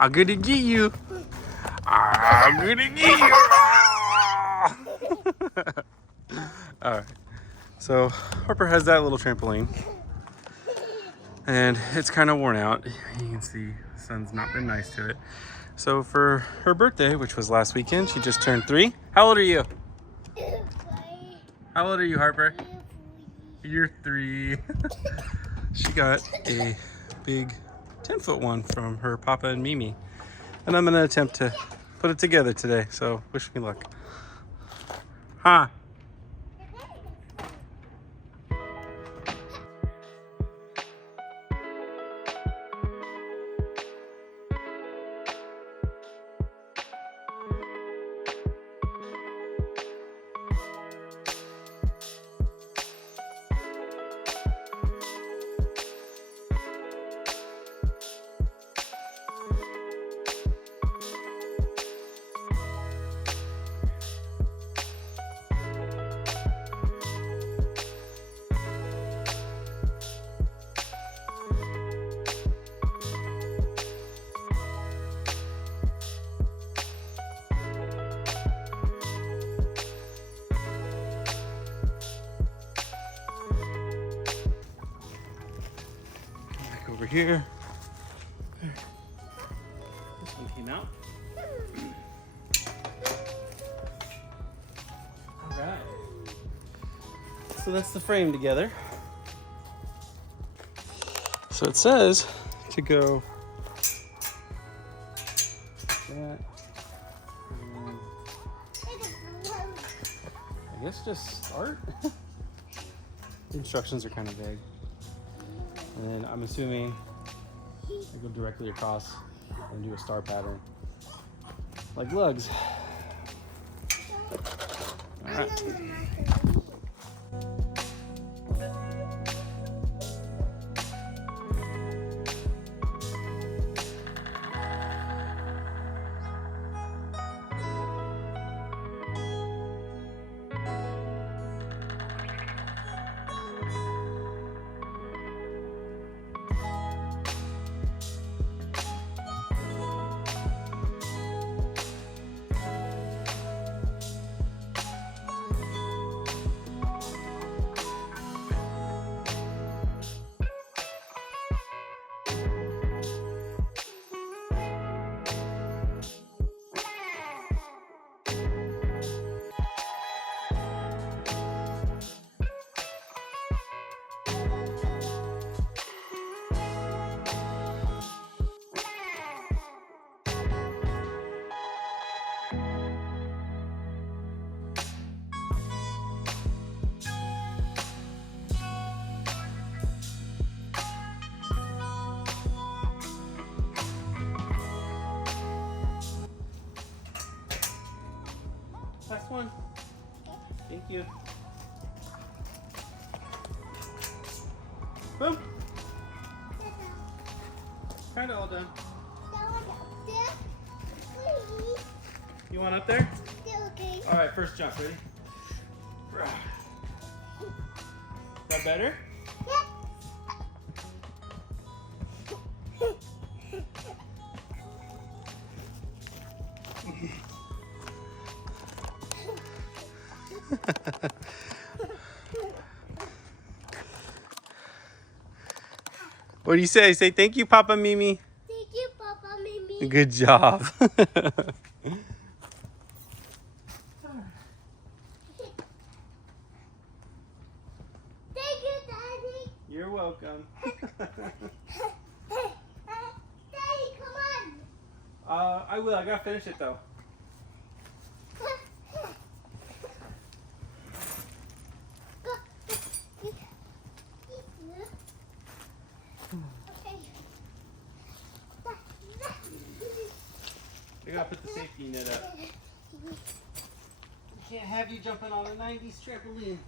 I'm gonna get you. I'm gonna get you. All right. So Harper has that little trampoline, and it's kind of worn out. You can see the sun's not been nice to it. So for her birthday, which was last weekend, she just turned 3. How old are you? How old are you, Harper? You're 3. She got a big 10-foot one from her papa and Mimi, and I'm gonna attempt to put it together today. So wish me luck. Huh? Over here. There. This one came out. All right. So that's the frame together. So it says to go like that. And I guess just start. The instructions are kind of vague. And then I'm assuming I go directly across and do a star pattern like lugs. All right. Last one. Thank you. Boom. Kind of all done. You want up there? Okay. All right, first jump. Ready? That better? What do you say? Say thank you, Papa Mimi. Thank you, Papa Mimi. Good job. Thank you, Daddy. You're welcome. Daddy, come on. I will. I gotta finish it though. I gotta put the safety net up. Can't have you jumping on a 90s trampoline.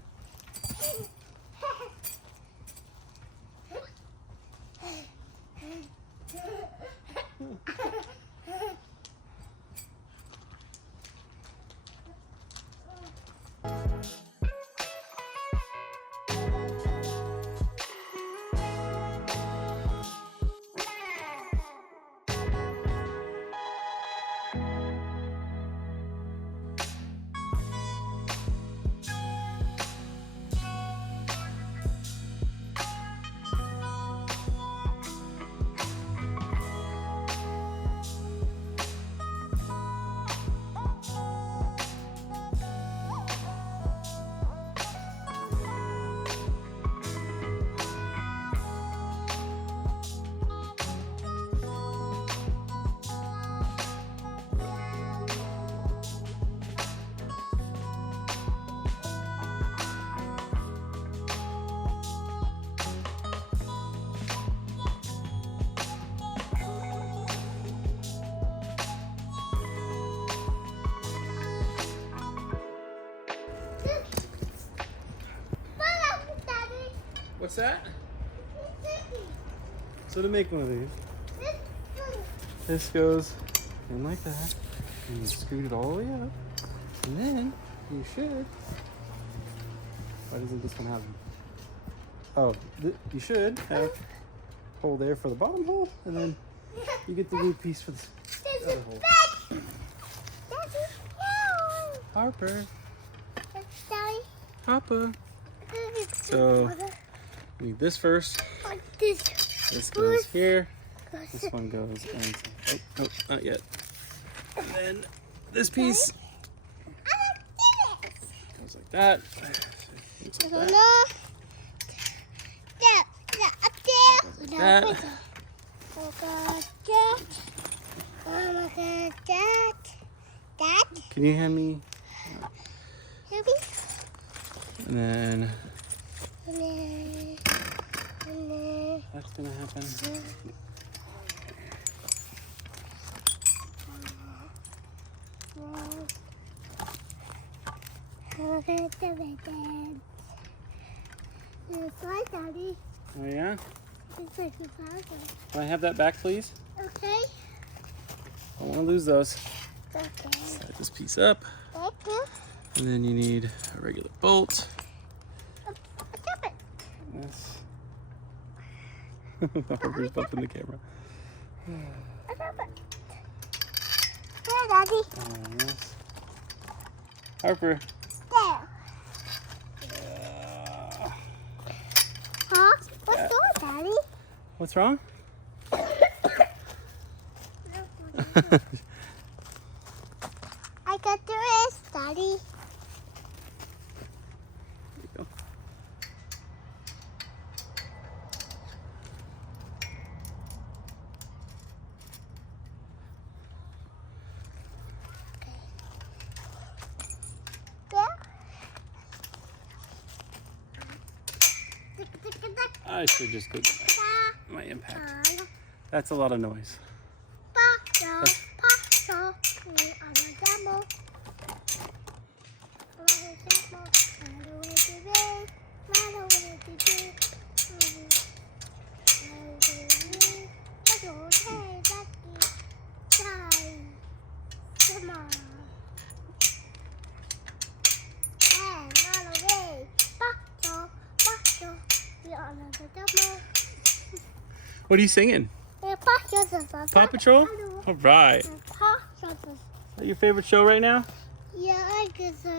What's that? So to make one of these, this goes in like that, and you scoot it all the way up, and then you should. Why doesn't this one have? Oh, you should have a hole there for the bottom hole, and then you get the loop piece for the other hole. Harper. Papa. So need this first. This goes here. This one goes into. Oh, no, not yet. And then this piece goes like that. Looks like that. Like that. Can you hand me? And then that's gonna happen. Oh yeah? Can I have that back, please? Okay. I don't want to lose those. Okay. Slide this piece up. And then you need a regular bolt. This. Harper's bumping the camera. Here, Daddy. And this. Harper. There. Huh? What's wrong, Daddy? What's wrong? I got the wrist, Daddy. There you go. I should just go get my impact. That's a lot of noise. What are you singing? Paw Patrol? All right. Is that your favorite show right now? Yeah, I guess so.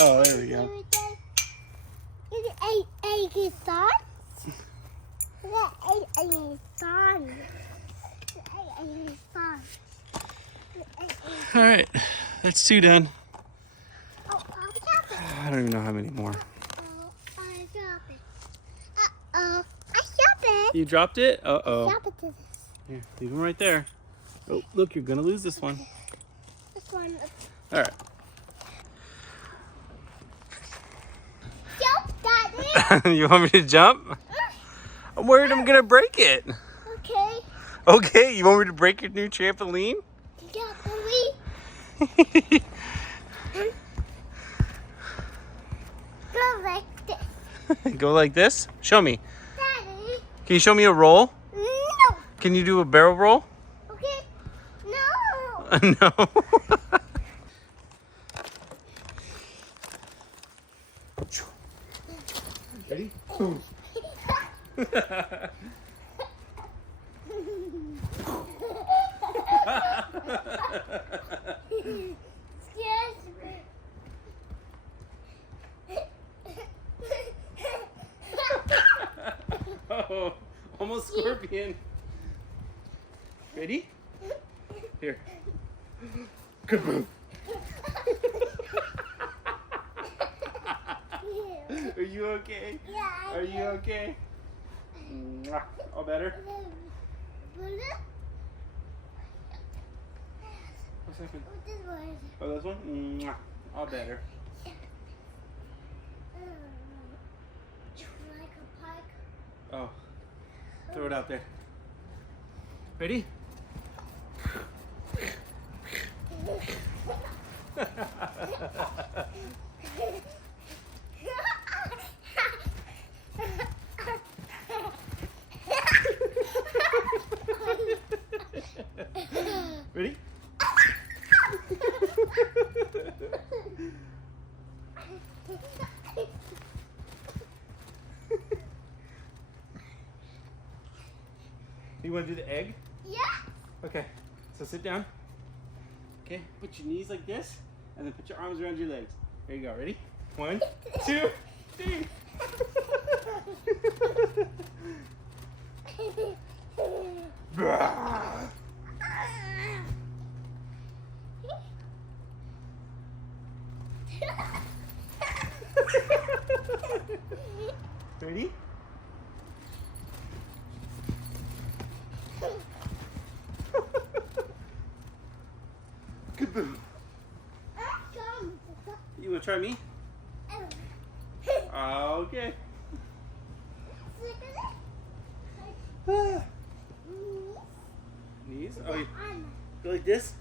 Oh, there we go. All right, that's 2 done. I don't even know how many more. I dropped it. I dropped it. You dropped it? Uh-oh. Drop it to this. Here, leave them right there. Oh, look, you're gonna lose this one. This one. All right. Jump, Daddy. You want me to jump? I'm worried I'm gonna break it. Okay. Okay, you want me to break your new trampoline? Yeah, we. Go like this. Go like this? Show me. Daddy. Can you show me a roll? No. Can you do a barrel roll? Okay. No. No. Ready? Yes. Oh, almost scorpion. Ready? Here. Kaboom. Are you okay? Yeah. Are you okay? Mwah. All better? What's that? Oh, this one? Mwah. All better. Oh, throw it out there. Ready? want to do the egg? Yeah. Okay, so sit down. Okay, put your knees like this, and then put your arms around your legs. There you go, ready? 1, 2, 3. Ready? Kaboom. You want to try me? Okay. Knees? Oh, you go like this?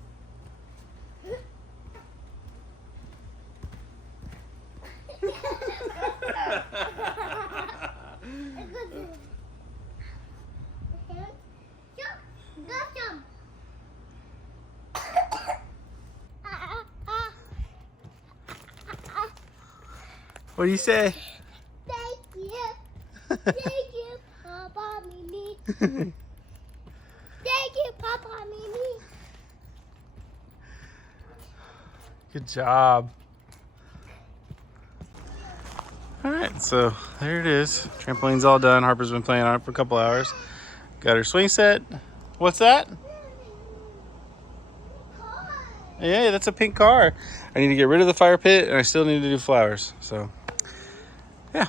What do you say? Thank you. Thank you, Papa Mimi. Thank you, Papa Mimi. Good job. All right, so there it is. Trampoline's all done. Harper's been playing on it for a couple hours. Got her swing set. What's that? Yeah, that's a pink car. I need to get rid of the fire pit, and I still need to do flowers. So, yeah.